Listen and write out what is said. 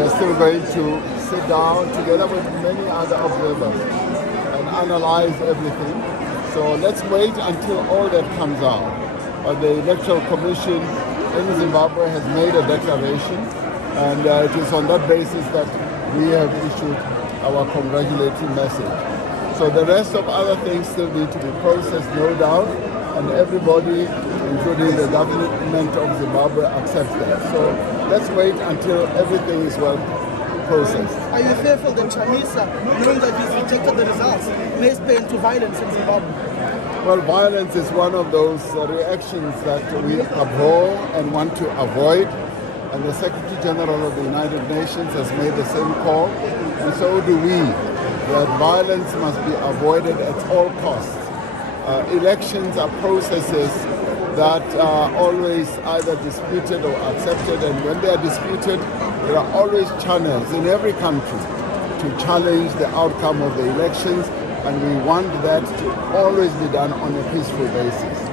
are still going to sit down together with many other observers and analyze everything. So let's wait until all that comes out. The Electoral Commission in Zimbabwe has made a declaration, and it is on that basis that we have issued our congratulatory message. So the rest of other things still need to be processed, no doubt, and everybody, including the government of Zimbabwe, accepts that. So let's wait until everything is well processed. Are you fearful that Chamisa, knowing that he's rejected the results, may spur into violence in Zimbabwe? Well, violence is one of those reactions that we abhor and want to avoid. And the Secretary General of the United Nations has made the same call, and so do we, that violence must be avoided at all costs. Elections are processes that are always either disputed or accepted, and when they are disputed, there are always channels in every country to challenge the outcome of the elections, and we want that to always be done on a peaceful basis.